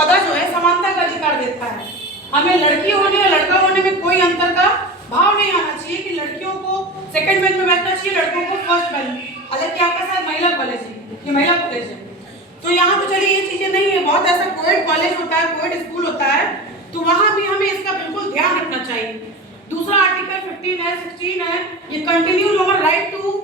14 जो है समानता का अधिकार देता है। हमें लड़की होने और लड़का होने में कोई अंतर का भाव नहीं आना चाहिए कि लड़कियों को सेकंड बेंच में बैठना चाहिए, लड़कों को फर्स्ट बेंच में। हालांकि आपका साथ महिला कॉलेज है, ये महिला कॉलेज है, तो यहाँ तो चलिए ये चीजें नहीं है। बहुत ऐसा कोएड कॉलेज होता है, कोएड स्कूल होता है, तो वहां भी हमें इसका बिल्कुल ध्यान रखना चाहिए। दूसरा आर्टिकल 15 है, 16 है, ये कंटिन्यू ह्यूमन राइट टू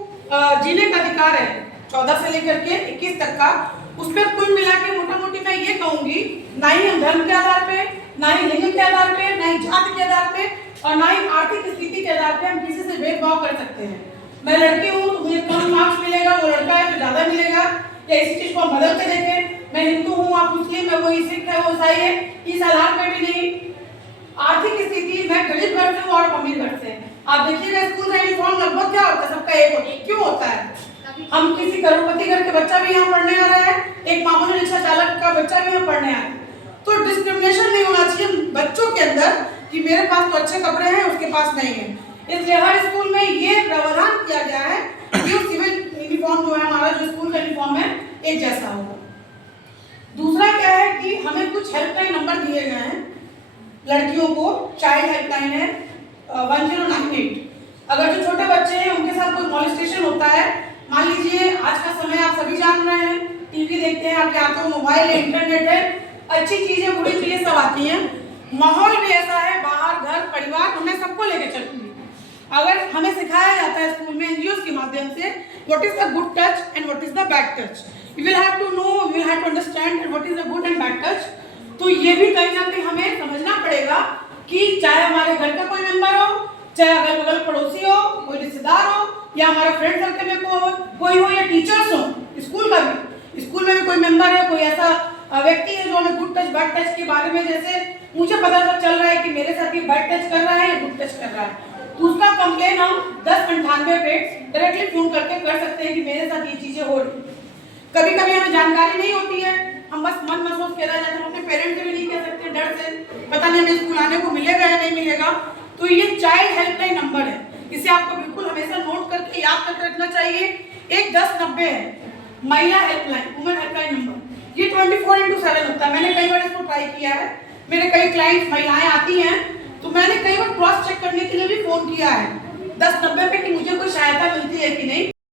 जीने का अधिकार है, 14 से लेकर के 21 तक का। उस पर कुल मिला के मोटा मोटी मैं ये कहूंगी, ना ही हम धर्म के आधार पे, ना ही लिंग के आधार पे, ना ही जाति के आधार पे, और ना ही आर्थिक स्थिति के आधार पे हम किसी से भेदभाव कर सकते हैं। मैं लड़की हूँ तो मुझे कम मार्क्स मिलेगा, वो लड़का है तो ज्यादा मिलेगा, या इस चीज को हम बदल के देखें। मैं हिंदू हूँ, आप मुस्लिम है, वो सिख है, वो ईसाई है, इस आधार पर भी नहीं। आर्थिक स्थिति, मैं गरीब घर से हूँ और अमीर घर से। आप देखिएगा स्कूल का यूनिफॉर्म लगभग क्या होता है, सबका एक होता है। क्यों होता है? हम किसी करोड़पति घर के बच्चा भी यहाँ पढ़ने आ रहा है, एक मामूली रिक्शा चालक का बच्चा भी यहाँ पढ़ने आ रहा है, तो डिस्क्रिमिनेशन नहीं होना चाहिए बच्चों के अंदर कि मेरे पास तो अच्छे कपड़े हैं, उसके पास नहीं है। इसलिए हर स्कूल में ये प्रावधान किया गया है कि सिविल यूनिफॉर्म जो है हमारा, जो स्कूल का यूनिफॉर्म है, एक जैसा होगा। दूसरा क्या है कि हमें कुछ हेल्पलाइन नंबर दिए गए हैं लड़कियों को। चाइल्ड हेल्पलाइन है 1098। अगर जो छोटे बच्चे हैं उनके साथ कोई मॉलेस्टेशन होता है, मान लीजिए आज का समय आप सभी जान रहे हैं, टीवी देखते हैं, आपके हाथों में मोबाइल है, इंटरनेट है, अच्छी चीजें बुरी चीजें सब आती हैं। माहौल भी ऐसा है, बाहर घर परिवार हमें सबको लेके चलती है। अगर हमें सिखाया जाता है स्कूल में एनजीओ के माध्यम से what is the good touch and what is the bad touch, you will have to know, you will have to understand what is the good and bad touch. तो ये भी कहीं ना कहीं हमें समझना पड़ेगा कि चाहे हमारे घर का कोई मेंबर हो, चाहे अगल बगल पड़ोसी हो, कोई रिश्तेदार हो, या हमारा फ्रेंड सर्कल में कोई हो, या टीचर्स हो, स्कूल का भी, स्कूल में भी कोई मेंबर है, कोई ऐसा व्यक्ति है जो हमें गुड टच बैड टच के बारे में, जैसे मुझे पता चल रहा है कि मेरे साथ ये बैड टच कर रहा है या गुड टच कर रहा है, तो उसका कंप्लेन हम 1098 पे डायरेक्टली फोन करके कर सकते हैं कि मेरे साथ ये चीजें हो रही। कभी कभी हमें जानकारी नहीं होती है, हम बस मन महसूस कर रह जाते हैं, अपने पेरेंट्स से भी नहीं कह सकते डर से, पता नहीं हमें स्कूल आने को मिलेगा या नहीं मिलेगा। तो ये चाइल्ड हेल्पलाइन नंबर है, इसे आपको बिल्कुल हमेशा नोट करके याद करके रखना चाहिए। एक 1090 है महिला हेल्पलाइन, वुमेन हेल्पलाइन नंबर, ये 24x7 होता है। मैंने कई बार इसको ट्राई किया है, मेरे कई क्लाइंट्स महिलाएं आती हैं, तो मैंने कई बार क्रॉस चेक करने के लिए भी फोन किया है 1090 पे कि मुझे कोई सहायता मिलती है कि नहीं।